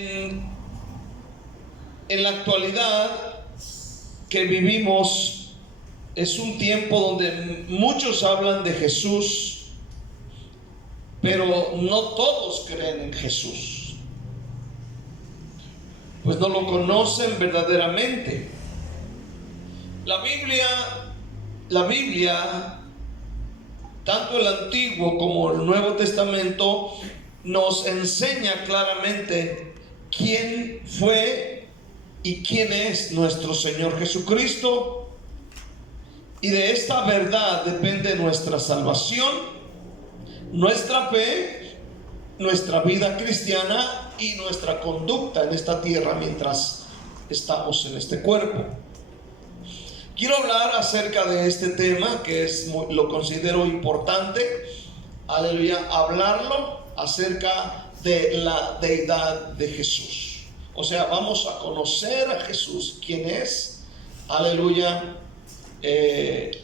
En la actualidad que vivimos es un tiempo donde muchos hablan de Jesús, pero no todos creen en Jesús, pues no lo conocen verdaderamente. La Biblia, tanto el Antiguo como el Nuevo Testamento, nos enseña claramente quién fue y quién es nuestro Señor Jesucristo, y de esta verdad depende nuestra salvación, nuestra fe, nuestra vida cristiana y nuestra conducta en esta tierra mientras estamos en este cuerpo. Quiero hablar acerca de este tema que lo considero importante, aleluya, hablarlo acerca de la deidad de Jesús. O sea, vamos a conocer a Jesús, quién es, aleluya, en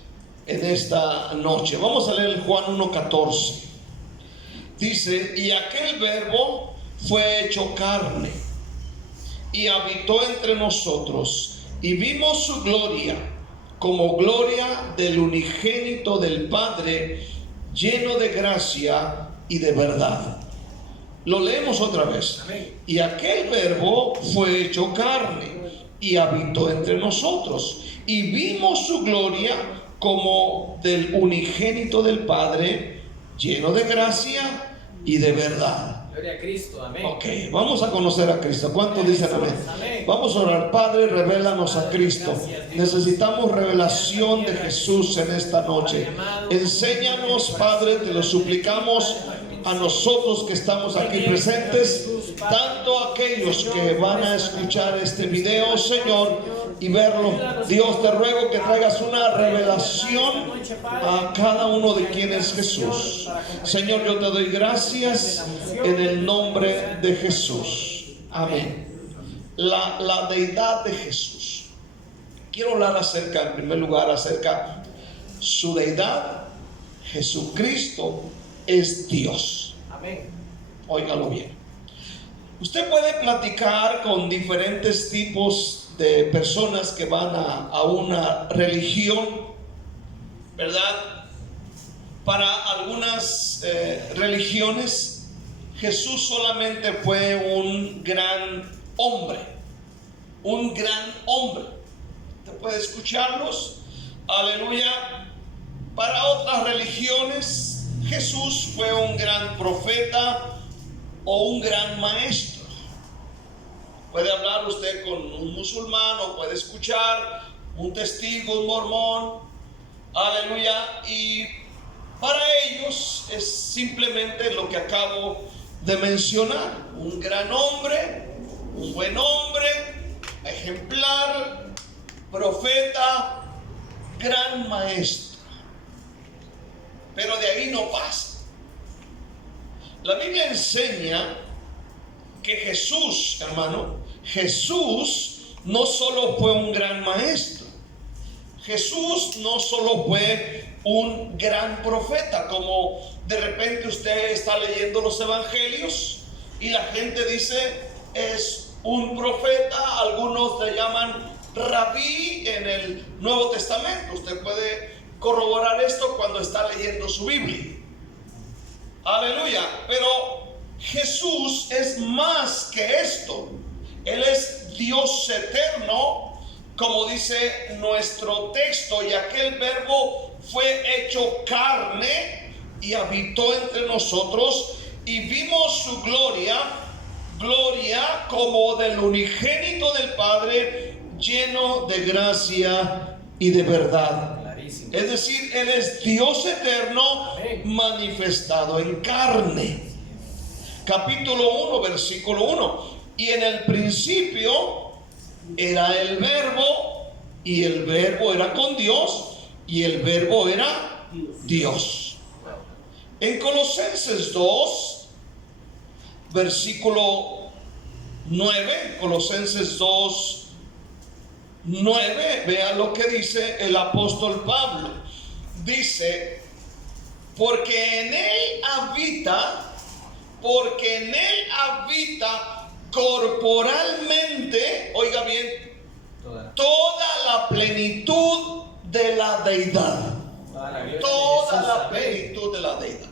esta noche. Vamos a leer Juan 1:14. Dice: y aquel verbo fue hecho carne y habitó entre nosotros, y vimos su gloria como gloria del unigénito del Padre, lleno de gracia y de verdad. Lo leemos otra vez. Amén. Y aquel verbo fue hecho carne y habitó entre nosotros, y vimos su gloria como del unigénito del Padre, lleno de gracia y de verdad. Gloria a Cristo, amén. Ok, vamos a conocer a Cristo. ¿Cuántos dicen amén? Amén. Vamos a orar. Padre, revélanos a Cristo. Necesitamos revelación de Jesús en esta noche. Enséñanos, Padre, te lo suplicamos, a nosotros que estamos aquí presentes, tanto aquellos que van a escuchar este video, Señor, y verlo. Dios, te ruego que traigas una revelación a cada uno de quienes es Jesús. Señor, yo te doy gracias en el nombre de Jesús. Amén. La deidad de Jesús. Quiero hablar en primer lugar, acerca de su deidad. Jesucristo es Dios. Amén. Óigalo bien. Usted puede platicar con diferentes tipos de personas que van a una religión, ¿verdad? Para algunas religiones, Jesús solamente fue un gran hombre. Un gran hombre. Usted puede escucharlos. Aleluya. Para otras religiones, Jesús fue un gran profeta o un gran maestro. Puede hablar usted con un musulmán o puede escuchar un testigo, un mormón, aleluya, y para ellos es simplemente lo que acabo de mencionar: un gran hombre, un buen hombre, ejemplar, profeta, gran maestro. Pero de ahí no pasa. La Biblia enseña que Jesús, hermano, Jesús no solo fue un gran maestro, Jesús no solo fue un gran profeta, como de repente usted está leyendo los evangelios y la gente dice es un profeta. Algunos le llaman rabí en el Nuevo Testamento. Usted puede corroborar esto cuando está leyendo su Biblia. Aleluya. Pero Jesús es más que esto. Él es Dios eterno, como dice nuestro texto: y aquel verbo fue hecho carne y habitó entre nosotros, y vimos su gloria como del unigénito del Padre, lleno de gracia y de verdad. Es decir, Él es Dios eterno, manifestado en carne. Capítulo 1, versículo 1. Y en el principio era el verbo, y el verbo era con Dios, y el verbo era Dios. En Colosenses 2, versículo 9, Colosenses 2, 9, vea lo que dice el apóstol Pablo. Dice: porque en él habita corporalmente, oiga bien, toda la plenitud de la deidad. Toda la plenitud de la deidad.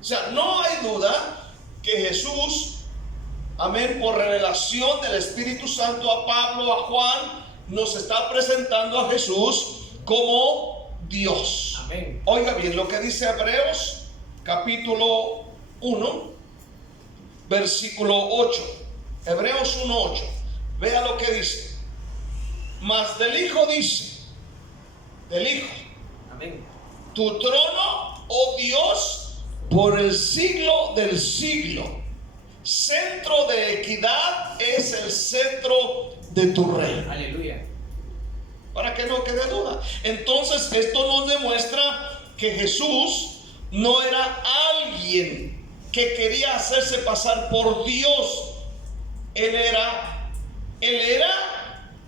O sea, no hay duda que Jesús, amén, por revelación del Espíritu Santo a Pablo, a Juan, nos está presentando a Jesús como Dios. Amén. Oiga bien lo que dice Hebreos capítulo 1, versículo 8. Hebreos 1:8. Vea lo que dice. Mas del Hijo dice, del Hijo, Amén. tu trono, oh Dios, por el siglo del siglo. Centro de equidad es el centro de tu reino. Aleluya. Para que no quede duda. Entonces esto nos demuestra que Jesús no era alguien que quería hacerse pasar por Dios. Él era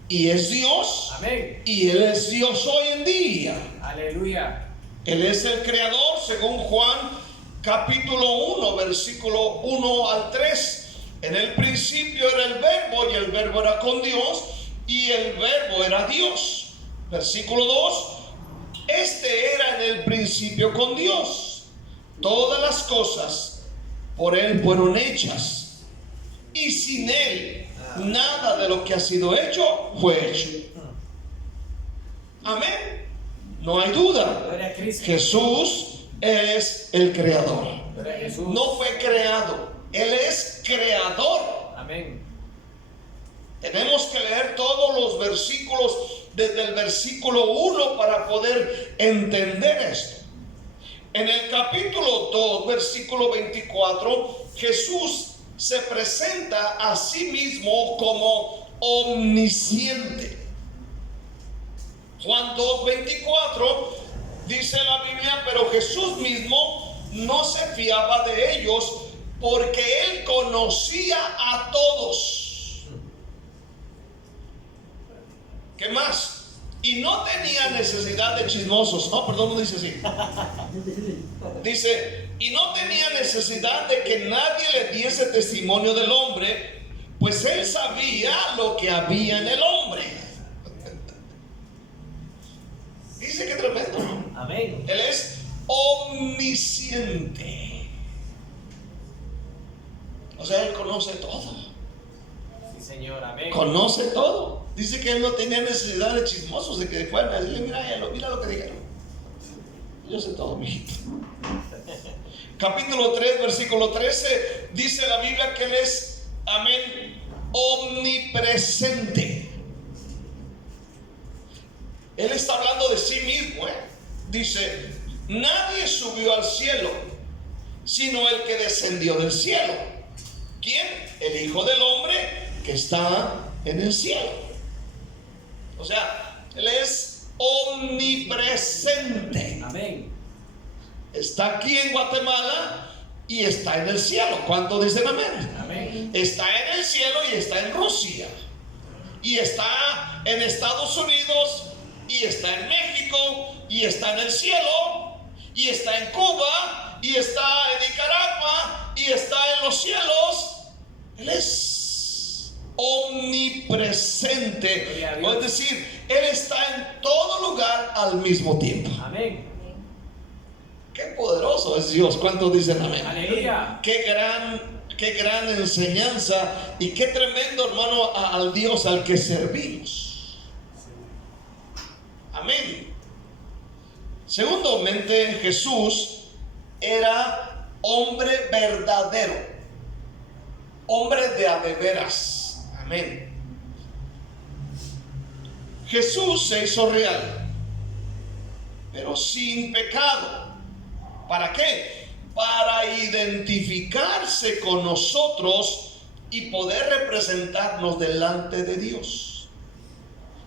y es Dios. Amén. Y Él es Dios hoy en día. Aleluya. Él es el creador, según Juan capítulo 1, versículo 1 al 3. En el principio era el verbo, y el verbo era con Dios, y el verbo era Dios. Versículo 2. Este era en el principio con Dios. Todas las cosas por Él fueron hechas, y sin Él nada de lo que ha sido hecho fue hecho. Amén. No hay duda. Gloria a Cristo. Jesús es el creador. Gloria a Jesús. No fue creado. Él es creador. Amén. Tenemos que leer todos los versículos desde el versículo 1 para poder entender esto. En el capítulo 2, versículo 24, Jesús se presenta a sí mismo como omnisciente. Juan 2:24 dice la Biblia, pero Jesús mismo no se fiaba de ellos, porque Él conocía a todos. ¿Qué más? Y no tenía necesidad de chismosos. No, perdón, no dice así. Dice, y no tenía necesidad de que nadie le diese testimonio del hombre, pues Él sabía lo que había en el hombre. Dice que tremendo, ¿no? Amén. Él es omnisciente. O sea, Él conoce todo. Sí, Señor. Amén. Conoce todo. Dice que Él no tenía necesidad de chismosos, de que fueran a decirle, mira lo que dijeron. Yo sé todo, mijito. Capítulo 3, versículo 13, dice la Biblia que Él es, amén, omnipresente. Él está hablando de sí mismo, Dice, nadie subió al cielo, sino el que descendió del cielo. ¿Quién? El Hijo del Hombre que está en el cielo. O sea, Él es omnipresente. Amén. Está aquí en Guatemala y está en el cielo. ¿Cuántos dicen amén? Amén. Está en el cielo y está en Rusia. Y está en Estados Unidos y está en México y está en el cielo y está en Cuba y está en Nicaragua y está en los cielos. Él es omnipresente. Es decir, Él está en todo lugar al mismo tiempo. Amén. Qué poderoso es Dios. ¿Cuántos dicen amén? Aleluya. Qué gran enseñanza y qué tremendo, hermano, al Dios al que servimos. Amén. Segundamente, Jesús era hombre verdadero, hombre de a de veras. Amén. Jesús se hizo real, pero sin pecado. ¿Para qué? Para identificarse con nosotros y poder representarnos delante de Dios.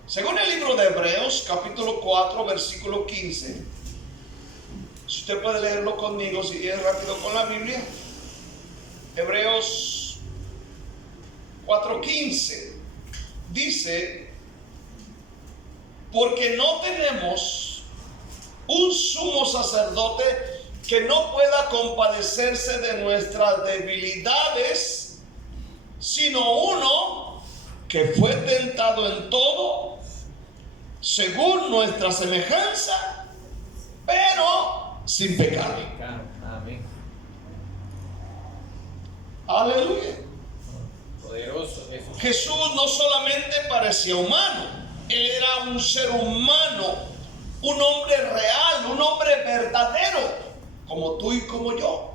Según el libro de Hebreos, capítulo 4, versículo 15. Si usted puede leerlo conmigo, si es rápido con la Biblia. Hebreos 4:15 dice, porque no tenemos un sumo sacerdote que no pueda compadecerse de nuestras debilidades, que fue tentado en todo, según nuestra semejanza, pero sin pecado. Amén. Aleluya. Poderoso Jesús. Jesús no solamente parecía humano, Él era un ser humano, un hombre real, un hombre verdadero, como tú y como yo.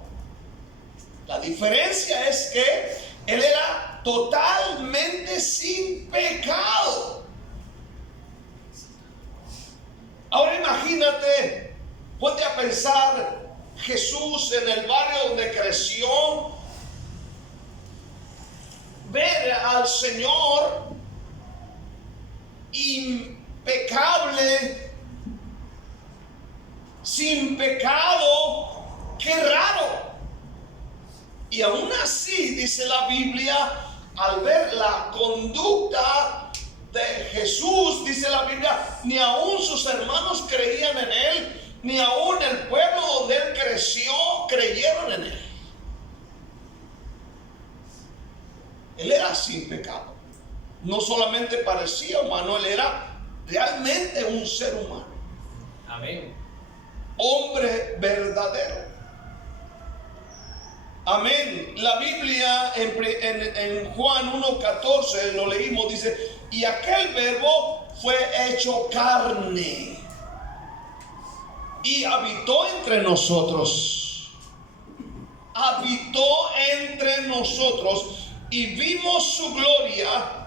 La diferencia es que Él era totalmente sin pecado. Ahora imagínate, ponte a pensar Jesús en el barrio donde creció, ver al Señor impecable, sin pecado, qué raro. Y aún así, dice la Biblia, al ver la conducta de Jesús, dice la Biblia, ni aún sus hermanos creían en Él, ni aún el pueblo donde Él creció creyeron en Él. Él era sin pecado. No solamente parecía humano, Él era realmente un ser humano. Amén. Hombre verdadero. Amén. La Biblia en Juan 1:14 lo leímos, dice, y aquel verbo fue hecho carne y habitó entre nosotros. Habitó entre nosotros y vimos su gloria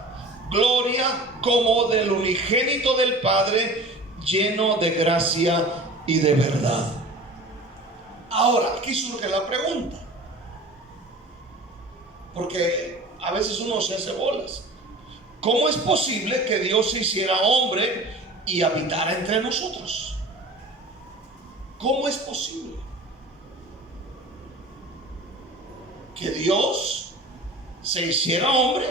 como del unigénito del Padre, lleno de gracia y de verdad. Ahora, aquí surge la pregunta, porque a veces uno se hace bolas. ¿Cómo es posible que Dios se hiciera hombre y habitara entre nosotros? ¿Cómo es posible que Dios se hiciera hombre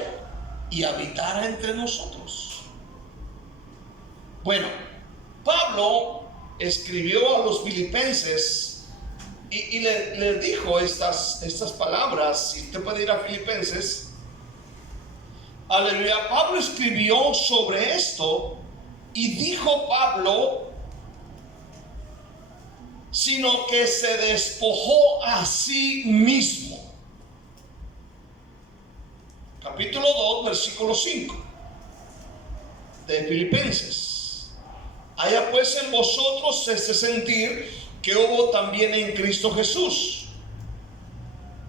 y habitara entre nosotros? Bueno, Pablo escribió a los filipenses y le dijo estas palabras. Si usted puede ir a Filipenses, aleluya. Pablo escribió sobre esto y dijo Pablo, sino que se despojó a sí mismo. Capítulo 2, versículo 5 de Filipenses. Haya pues en vosotros ese sentir que hubo también en Cristo Jesús,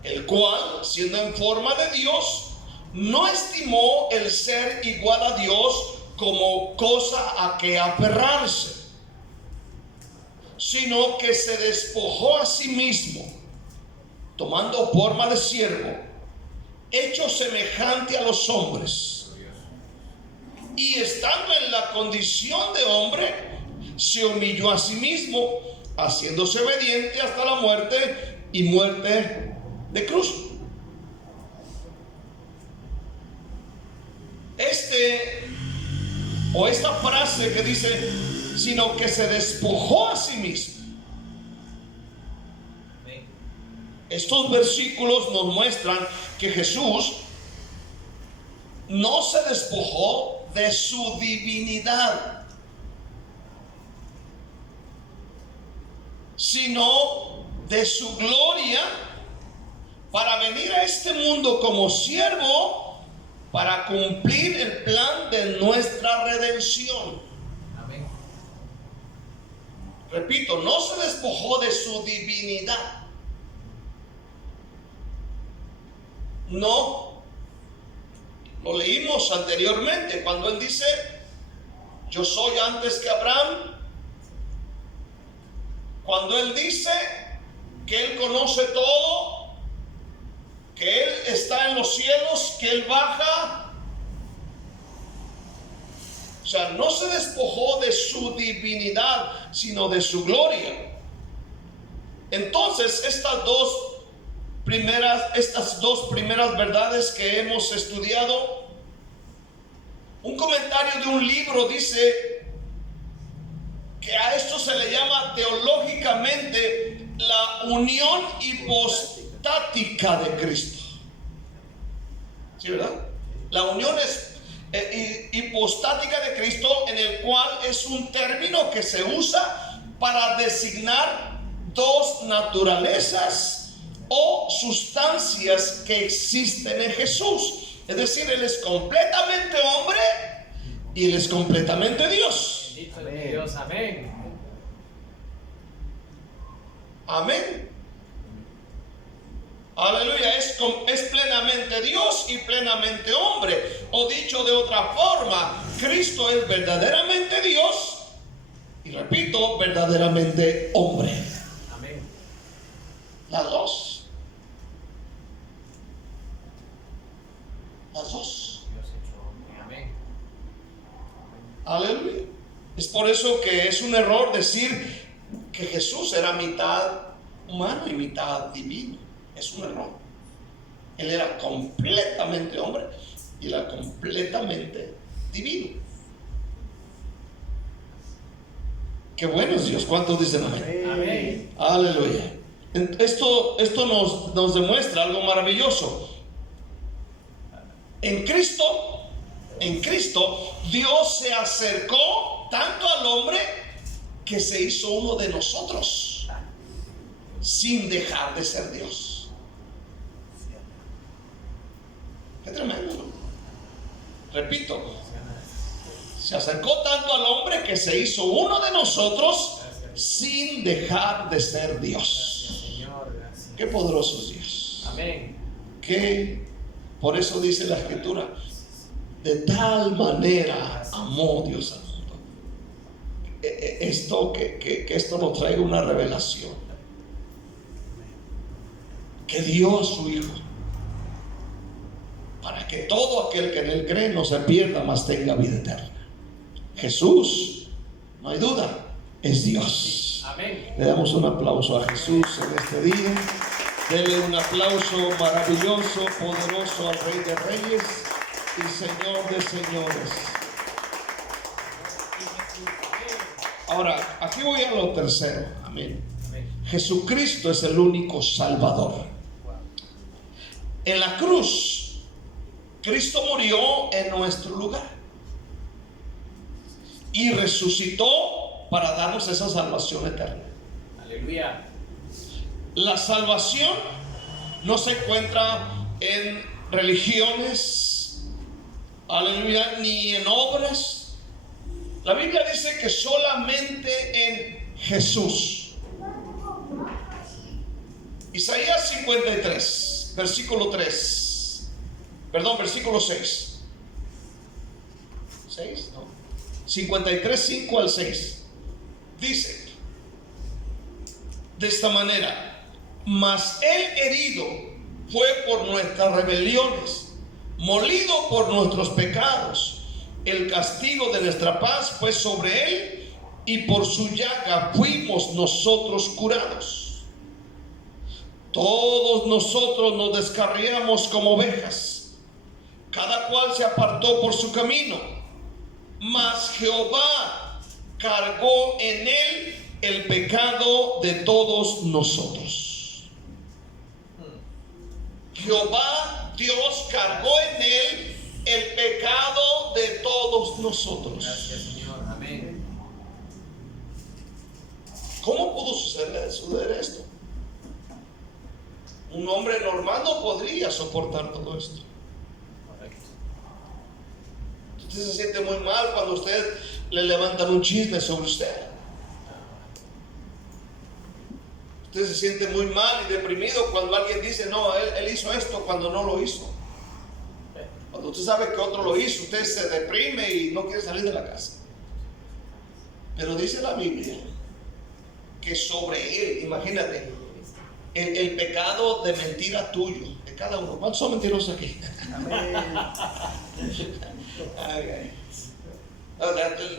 el cual, siendo en forma de Dios, no estimó el ser igual a Dios como cosa a que aferrarse, sino que se despojó a sí mismo, tomando forma de siervo, hecho semejante a los hombres, y estando en la condición de hombre, se humilló a sí mismo, haciéndose obediente hasta la muerte y muerte de cruz. Esta frase que dice, sino que se despojó a sí mismo. Estos versículos nos muestran que Jesús no se despojó de su divinidad, sino de su gloria, para venir a este mundo como siervo para cumplir el plan de nuestra redención. Amén. Repito, no se despojó de su divinidad. No, lo leímos anteriormente cuando él dice, yo soy antes que Abraham. Cuando él dice que él conoce todo, que él está en los cielos, que él baja. O sea, no se despojó de su divinidad, sino de su gloria. Entonces, estas dos primeras verdades que hemos estudiado, un comentario de un libro dice que a esto se le llama teológicamente la unión hipostática de Cristo. ¿Sí, verdad? La unión hipostática de Cristo, en el cual es un término que se usa para designar dos naturalezas o sustancias que existen en Jesús. Es decir, Él es completamente hombre y Él es completamente Dios. Bendito es Dios, amén. Amén. Aleluya, es plenamente Dios y plenamente hombre. O dicho de otra forma, Cristo es verdaderamente Dios y, repito, verdaderamente hombre. Amén. Las dos. Las dos. Dios hecho hombre, amén. Aleluya. Es por eso que es un error decir que Jesús era mitad humano y mitad divino. Es un error. Él era completamente hombre y era completamente divino. Qué bueno es Dios. ¿Cuántos dicen amén? Amén. Aleluya. Esto nos demuestra algo maravilloso. En Cristo, Dios se acercó tanto al hombre que se hizo uno de nosotros, sin dejar de ser Dios. Qué tremendo, ¿no? Repito, se acercó tanto al hombre que se hizo uno de nosotros sin dejar de ser Dios. Señor, gracias. Qué poderoso es Dios. Amén. Por eso dice la Escritura: de tal manera amó Dios al mundo. Que esto nos traiga una revelación. Que dio a su Hijo para que todo aquel que en Él cree no se pierda, mas tenga vida eterna. Jesús, no hay duda, es Dios. Amén. Le damos un aplauso a Jesús en este día. Denle un aplauso maravilloso, poderoso al Rey de Reyes y Señor de Señores. Ahora, aquí voy a lo tercero. Amén. Amén. Jesucristo es el único Salvador. En la cruz, Cristo murió en nuestro lugar y resucitó para darnos esa salvación eterna. Aleluya. La salvación no se encuentra en religiones, aleluya, ni en obras. La Biblia dice que solamente en Jesús. Isaías 53, versículo 6. 6, no. 53, 5 al 6. Dice de esta manera: mas Él herido fue por nuestras rebeliones, molido por nuestros pecados. El castigo de nuestra paz fue sobre Él, y por su llaga fuimos nosotros curados. Todos nosotros nos descarriamos como ovejas, cada cual se apartó por su camino, mas Jehová cargó en Él el pecado de todos nosotros. Jehová Dios cargó en Él el pecado de todos nosotros. Gracias, Señor. Amén. ¿Cómo pudo suceder esto? Un hombre normal no podría soportar todo esto. Correcto. Usted se siente muy mal cuando usted le levantan un chisme sobre usted. Usted se siente muy mal y deprimido cuando alguien dice: no, él hizo esto, cuando no lo hizo. Cuando usted sabe que otro lo hizo, usted se deprime y no quiere salir de la casa. Pero dice la Biblia que sobre él, imagínate, el pecado de mentira tuyo, de cada uno. ¿Cuántos son mentirosos aquí? Amén.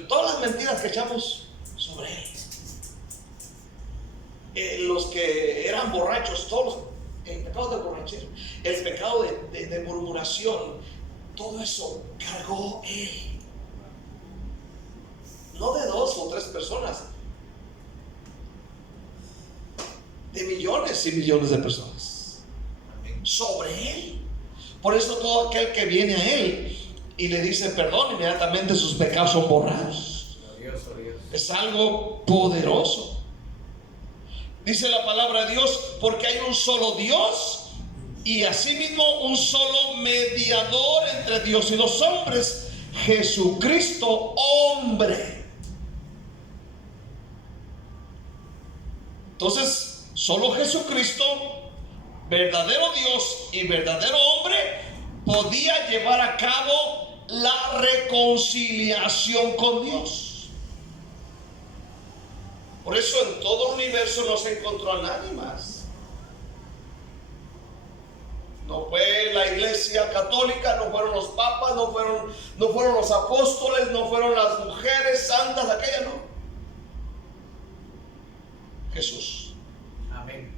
Todas las mentiras que echamos sobre él. Los que eran borrachos, todos, el pecado de borrachera, el pecado de murmuración, todo eso cargó él. No de 2 o 3 personas, de millones y millones de personas sobre él. Por eso todo aquel que viene a él y le dice perdón, inmediatamente sus pecados son borrados. Glorioso Dios. Es algo poderoso. Dice la palabra de Dios, porque hay un solo Dios y asimismo un solo mediador entre Dios y los hombres, Jesucristo hombre. Entonces, solo Jesucristo, verdadero Dios y verdadero hombre, podía llevar a cabo la reconciliación con Dios. Por eso en todo el universo no se encontró a nadie más. No fue la iglesia católica, no fueron los papas, no fueron los apóstoles, no fueron las mujeres santas, aquellas, no. Jesús. Amén.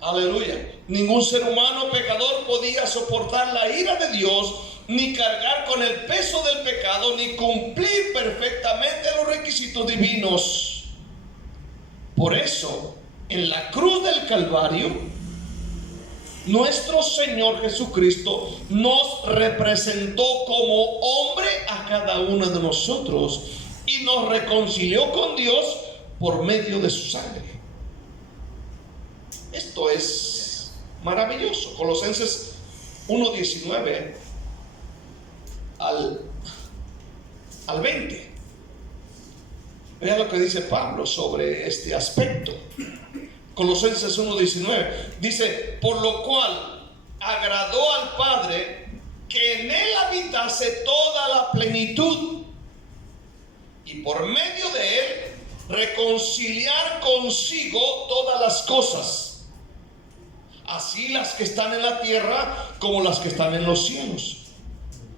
Aleluya. Ningún ser humano pecador podía soportar la ira de Dios, ni cargar con el peso del pecado, ni cumplir perfectamente los requisitos divinos. Por eso, en la cruz del Calvario, nuestro Señor Jesucristo nos representó como hombre a cada uno de nosotros y nos reconcilió con Dios por medio de su sangre. Esto es maravilloso. Colosenses 1:19 al 20. Vea lo que dice Pablo sobre este aspecto. Colosenses 1:19 dice: por lo cual agradó al Padre que en él habitase toda la plenitud, y por medio de él reconciliar consigo todas las cosas, así las que están en la tierra como las que están en los cielos.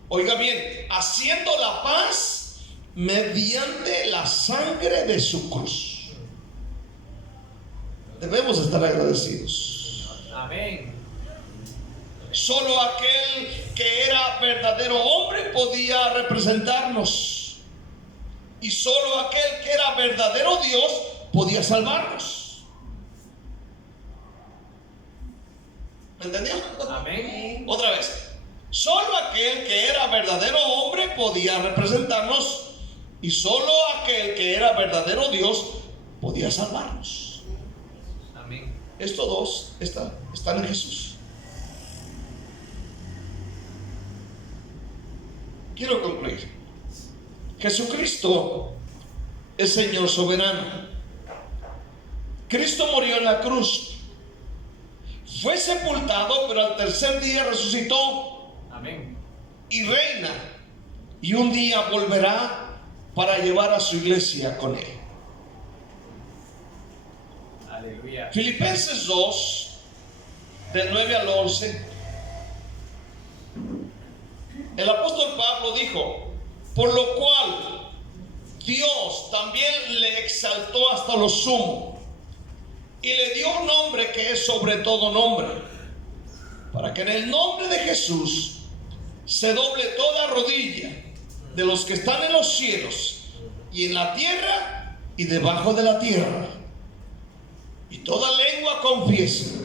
Oiga bien, haciendo la paz mediante la sangre de su cruz. Debemos estar agradecidos. Amén. Solo aquel que era verdadero hombre podía representarnos, y solo aquel que era verdadero Dios podía salvarnos. ¿Me entendió? Amén. Otra vez. Solo aquel que era verdadero hombre podía representarnos, y solo aquel que era verdadero Dios podía salvarnos. Amén. Estos dos están en Jesús. Quiero concluir. Jesucristo es Señor soberano. Cristo murió en la cruz, fue sepultado, pero al tercer día resucitó. Amén. Y reina, y un día volverá para llevar a su iglesia con él. Aleluya. Filipenses 2, del 9 al 11. El apóstol Pablo dijo: por lo cual Dios también le exaltó hasta lo sumo y le dio un nombre que es sobre todo nombre, para que en el nombre de Jesús se doble toda rodilla de los que están en los cielos y en la tierra y debajo de la tierra, y toda lengua confiese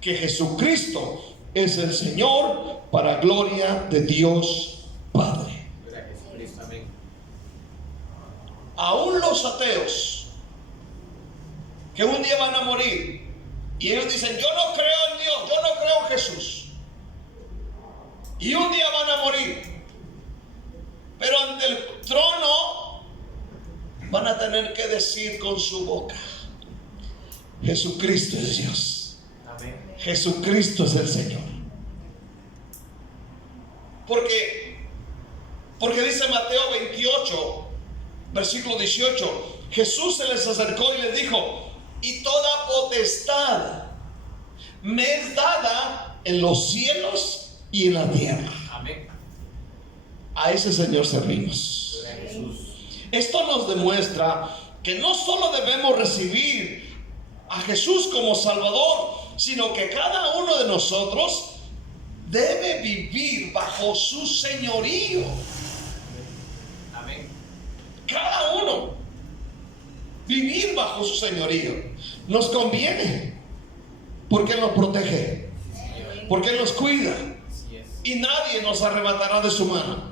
que Jesucristo es el Señor, para gloria de Dios Padre. Gloria a Jesucristo. Amén. Aún los ateos que un día van a morir y ellos dicen: yo no creo en Dios, yo no creo en Jesús, y un día van a morir, pero ante el trono van a tener que decir con su boca: Jesucristo es Dios, Amén. Jesucristo es el Señor. Porque dice Mateo 28, versículo 18, Jesús se les acercó y les dijo: y toda potestad me es dada en los cielos y en la tierra. Amén. A ese Señor servimos. Gloria a Jesús. Esto nos demuestra que no solo debemos recibir a Jesús como Salvador, sino que cada uno de nosotros debe vivir bajo su señorío. Amén. Cada uno vivir bajo su señorío nos conviene, porque Él nos protege, Señor. porque Él nos cuida, Así es. y nadie nos arrebatará de su mano.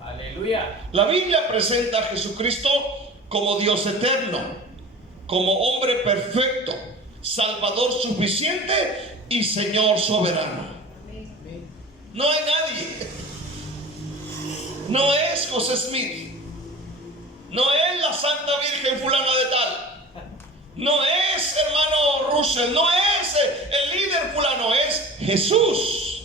Aleluya. La Biblia presenta a Jesucristo como Dios eterno, como hombre perfecto, Salvador suficiente y Señor soberano. No hay nadie. No es José Smith. No es la Santa Virgen fulana de tal. No es hermano Russell. No es el líder fulano. Es Jesús.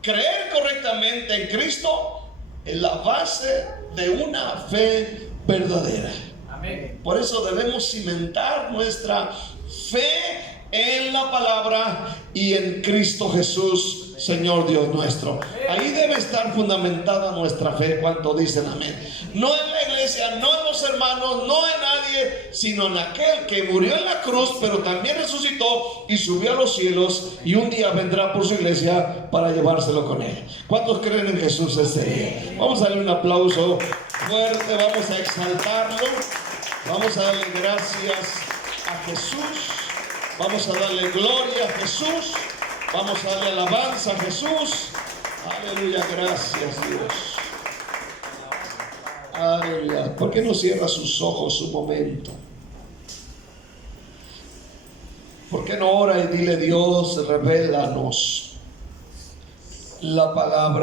Creer correctamente en Cristo es la base de una fe verdadera. Amén. Por eso debemos cimentar nuestra fe en la palabra y en Cristo Jesús, Señor Dios nuestro. Ahí debe estar fundamentada nuestra fe. ¿Cuánto dicen amén? No en la iglesia, no en los hermanos, no en nadie, sino en aquel que murió en la cruz, pero también resucitó y subió a los cielos, y un día vendrá por su iglesia para llevárselo con él. ¿Cuántos creen en Jesús ese día? Vamos a darle un aplauso fuerte, vamos a exaltarlo, vamos a darle gracias a Jesús. Vamos a darle gloria a Jesús. Vamos a darle alabanza a Jesús. Aleluya, gracias Dios. Aleluya. ¿Por qué no cierra sus ojos un momento? ¿Por qué no ora y dile: Dios, revélanos la palabra?